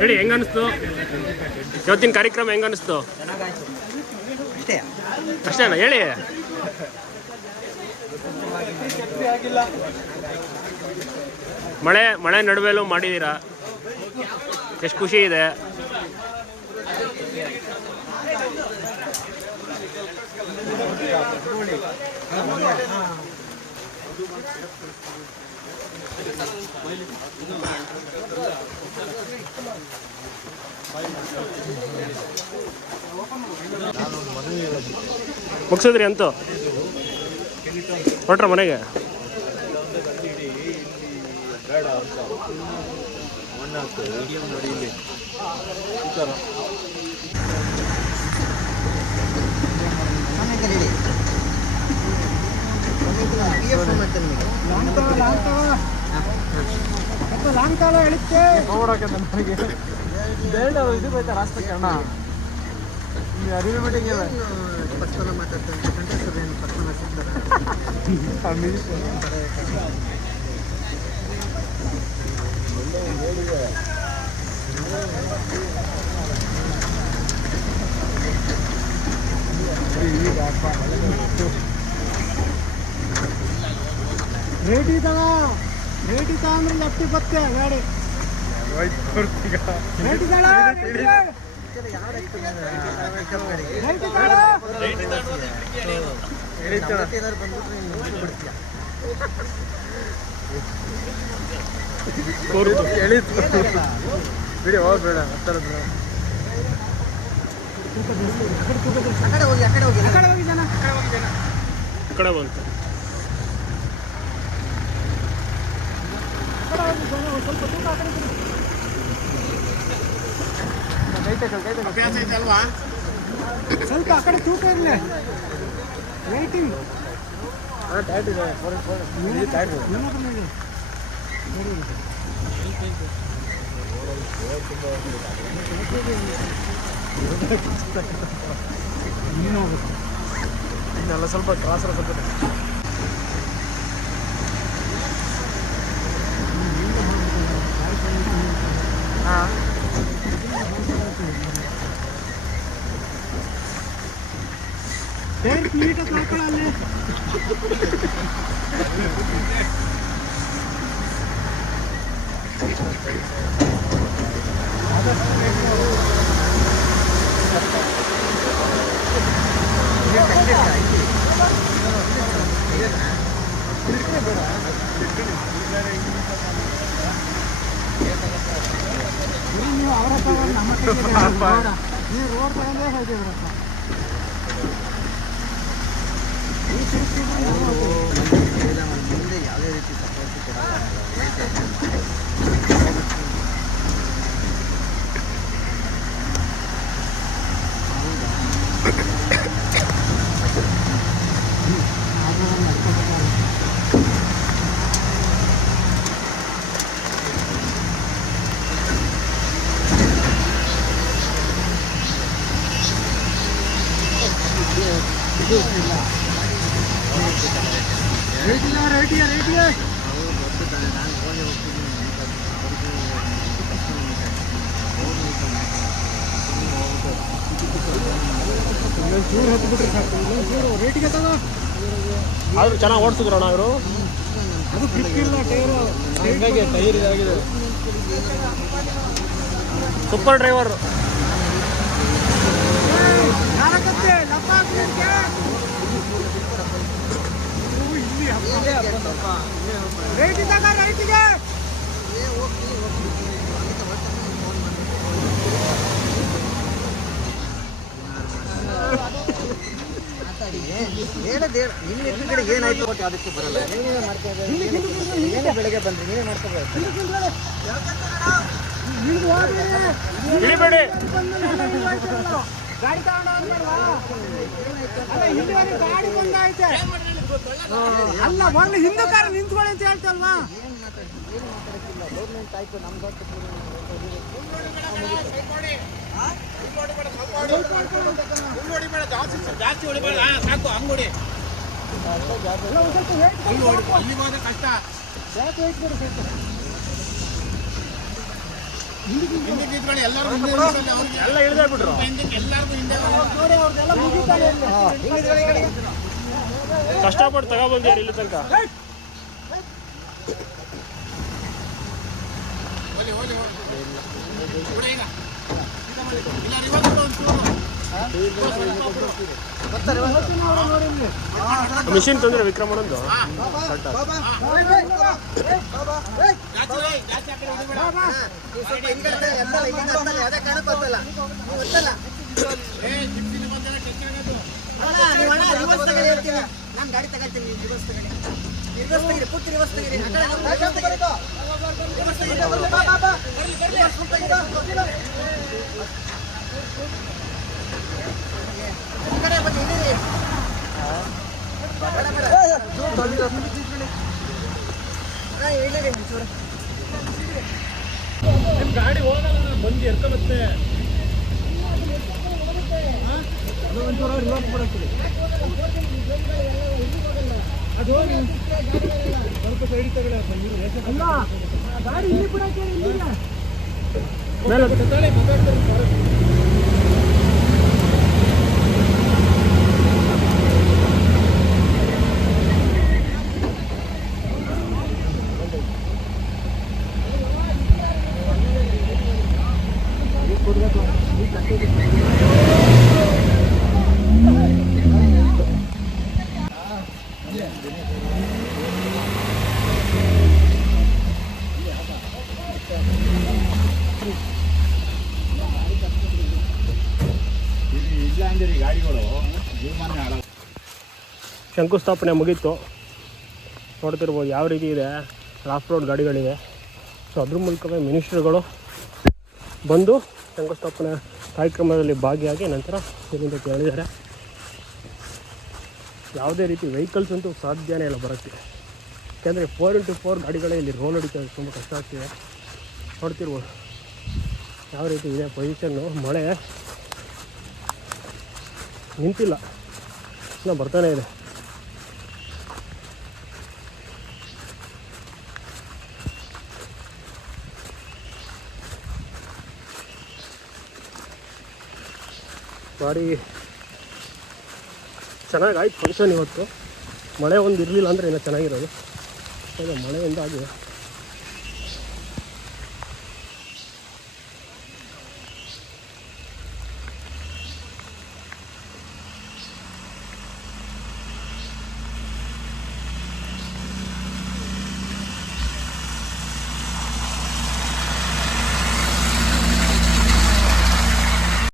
ಹೇಳಿ, ಹೆಂಗ ಅನಿಸ್ತು? ಇವತ್ತಿನ ಕಾರ್ಯಕ್ರಮ ಹೆಂಗ ಅನಿಸ್ತು? ಅಷ್ಟೇನಾ ಹೇಳಿ. ಮಳೆ ಮಳೆ ನಡುವೆಲ್ಲೂ ಮಾಡಿದ್ದೀರಾ ಎಷ್ಟು ಖುಷಿ ಇದೆ? ಮುಗಿಸಿದ್ರಿ ಅಂತ? ಹೊಟ್ರ ಮನೆಗೆ? ಲಾಂಗ್ ಕಾಲ ನನಗೆ ಬೇಡ ಇದು ಬೇಕಾ ರಾಷ್ಟ್ರಕ್ಕೆ ಅಣ್ಣ ಪರ್ಸನಲ್ ಏನು ಪರ್ಸನಲ್ ರೇಟ್ ಇದ್ದಾವ ರೇಟ್ ಇದ್ದ ಅಂದ್ರೆ ಲೆಫ್ಟ್ ಬತ್ತೆ ಗಾಡಿ. ಬಿಡಿ ಹೋಗ್ಬೇಡ ಹತ್ತರ ಕಡೆ ಹೋಗಿ ಹೋಗಿ ಆ ಕಡೆ ಹೋಗಿ ಈ ಕಡೆ ಬಂತು ಹೋಗಿ ಸ್ವಲ್ಪ ತೂಕ ಬಿಡಿ. ಕೈ ತಗೊಳ್ಳಿ, ಕೈ ತಗೊಳ್ಳಿ. ಸ್ವಲ್ಪ ಆ ಕಡೆ ತೂಕ ಇರಲಿ ರೇಟಿಂಗ್ ಇನ್ನೆಲ್ಲ ಸ್ವಲ್ಪ ಕ್ರಾಸ್ ಸ್ವಲ್ಪ ಹಾಂ ನೀಟಾಗಿ ಹಾಕೊಳ್ಳಲ್ಲಿ ನೀವು ಅವರ ತಗೊಂಡು ನಮ್ಮ ಕೈಗೆ ರೋಡ. ನೀವು ರೋಡ್ ತಗೊಂಡೇ ಹೋಗಿ ಬಿಡಪ್ಪ ಈ ತಿರುಗ್ತಿದ್ರೆ ನೀವು ಮುಂದೆ ಯಾವುದೇ ರೀತಿ ಸಪೋರ್ಟ್ ಕೊಡಲ್ಲ ರೇಟಿಲ್ಲ ರೇಟಿಯ ರೇಟಿಯ ಚೂರು ಹತ್ತು ಬಿಟ್ರೆ ಸಾಕು ಇಲ್ಲ ಚೂರು ರೇಟಿಗೆ ಆದ್ರೂ ಚೆನ್ನಾಗಿ ಓಡಿಸಿದ್ರಣ್ಣ ಅವರು ಅದು ಗ್ರಿಪ್ ಇಲ್ಲ ಟೈರು. ಹಂಗಾಗಿ ಟೈರ್ ಇದಾಗಿದೆ. ಸೂಪರ್ ಡ್ರೈವರ್ ನಾಲ್ಕತ್ತೆ ರೇಟ್ ಇದ್ದಾಗ ರೈಟಿಗೆ ಹೇಳೋದು ಹೇಳ ನಿಮ್ಮ ಎದುರು ಕಡೆ ಏನಾಯ್ತು ಒಟ್ಟು ಅದಕ್ಕೆ ಬರಲ್ಲ ನೀವೇ ಮಾಡ್ತಾ ನೀವೇ ಬೆಳಗ್ಗೆ ಬಂದ್ರಿ ನೀವೇ ಮಾಡ್ಕೋಬೇಕು ಗಾಡಿ ಹಿಂದೆ ಗಾಡಿ ಬಂದೈತೆ ಅಲ್ಲ ಮೊನ್ನೆ ಹಿಂದೆ ಕಾರ ನಿಂತ್ಕೊಳ್ಳಿ ಅಂತ ಹೇಳ್ತಲ್ವಾ ಸಾಕು. ಬ್ಯಾಕ್ weight ಕೊಡು ಸ್ವಲ್ಪ. ಎಲ್ಲ ಇಳಿದಾಗ್ಬಿಟ್ರು ಕಷ್ಟಪಟ್ಟು ತಗೊಬಂದ್ಯಾರ ಇಲ್ಲಿ ತನಕ. ಮಿಷಿನ್ ತಂದ್ರೆ ವಿಕ್ರಮ್ ಕಾಣಕ್ಕೆ ಬರ್ತಲ್ಲ. ನಾನು ಗಾಡಿ ತಗೊಳ್ತೀನಿ, ನೀವು reverse ತಗೊಳ್ಳಿ. reverse ತೆಗೀರಿ, ಪೂರ್ತಿ reverse ತೆಗೀರಿ. ಕಡೆ ನಮ್ಮ reverse ತೆಗೀರಿ. reverse ತೆಗೀರಿ, ಬಾ, ಬಾ, ಬಾ. reverse full ತೆಗೀರಿ. ಈ ಕಡೆ ಬನ್ನಿ, ಇಳಿರಿ. ಬೇಡ, ಬೇಡ. ಹಾ, ಇಳಿರಿ ಒಂಚೂರು. ಗಾಡಿ ಹೋಗಲ್ಲ ಬಂದು ಎರ್ಕೊಳುತ್ತೆ ಅಲ್ಲ, ಗಾಡಿ ಇಲ್ಲಿ ಬಿಡಕ್ಕೆ ಇಲ್ಲಿಲ್ಲ. ಮೇಲೆ ಇಲ್ಲ ಅಂದ್ರೆ ಈ ಶಂಕುಸ್ಥಾಪನೆ ಮುಗೀತು. ನೋಡ್ತಿರ್ಬೋದು ಯಾವ ರೀತಿ ಇದೆ. Rough road ಗಾಡಿಗಳಿವೆ. ಸೊ ಅದ್ರ ಮೂಲಕವೇ ಮಿನಿಸ್ಟ್ರುಗಳು ಬಂದು ಶಂಕುಸ್ಥಾಪನೆ ಕಾರ್ಯಕ್ರಮದಲ್ಲಿ ಭಾಗಿಯಾಗಿ ನಂತರ ಇಲ್ಲಿಂದ ಕೇಳಿದ್ದಾರೆ ಯಾವುದೇ ರೀತಿ ವೆಹಿಕಲ್ಸ್ ಅಂತೂ ಸಾಧ್ಯನೇ ಇಲ್ಲ ಬರೋಕ್ಕೆ. ಯಾಕೆಂದರೆ ಫೋರ್ ಇಂಟು ಫೋರ್ ಗಾಡಿಗಳೇ ಇಲ್ಲಿ ರೋಲ್ ಹೊಡಿತಾರೆ ತುಂಬ ಕಷ್ಟ ಆಗ್ತಿದೆ. ನೋಡ್ತಿರ್ಬೋದು. ಯಾವ ರೀತಿ ಇದೆ ಪೊಸಿಷನ್ನು ಮಳೆ. ನಿಂತಿಲ್ಲ. ಇನ್ನೂ ಬರ್ತಾನೆ ಇದೆ. ಬಾರಿ ಚೆನ್ನಾಗಿ ಆಯ್ತು ಫಂಕ್ಷನ್ ಇವತ್ತು. ಮಳೆ ಒಂದು ಇರಲಿಲ್ಲ ಅಂದರೆ ಇನ್ನೂ ಚೆನ್ನಾಗಿರೋದು. ಮಳೆಯಿಂದ ಮಳೆಯಿಂದಾಗಿ